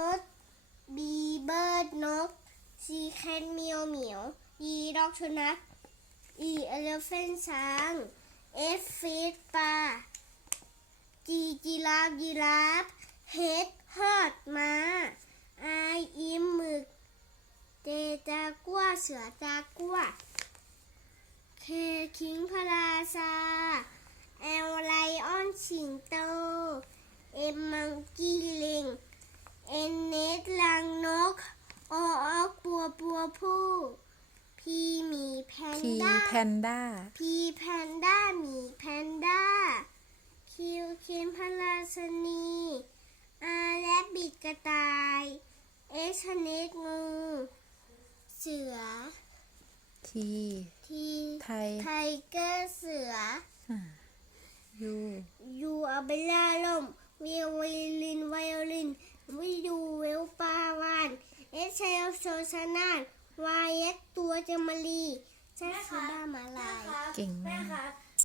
รถบีเบิร์ดนกซีแคนเมียวเหมียวยีดอกสุนัขอีเอเลฟเฟนช้างเอฟฟิตปลาจีจีราฟยีราฟเฮดฮอดม้าไออิมหมึกเตจากัวเสือจากัวเคคิงพลาซาแอลไลออนสิงโต เอ็มมังกี้ลิง เอ็นเนตลังนกโอออกปัวปัวผู้พีหมีแพนพีด้า แพนด้า พีแพนด้าหมีแพนด้า คิวเคนพลาสนีอาแรบบิดกระต่าย เอชเนกงู เสือ ที ทีไทย ไทเกอร์เสือ อ่ายูยูอาเบลล่าลมเวียไวลินไวโอลินวิดูเวลปาวานเอสเซล โซชนานวายเอสตัวจมารีแซคคาบ้ามาลาย เก่งมาก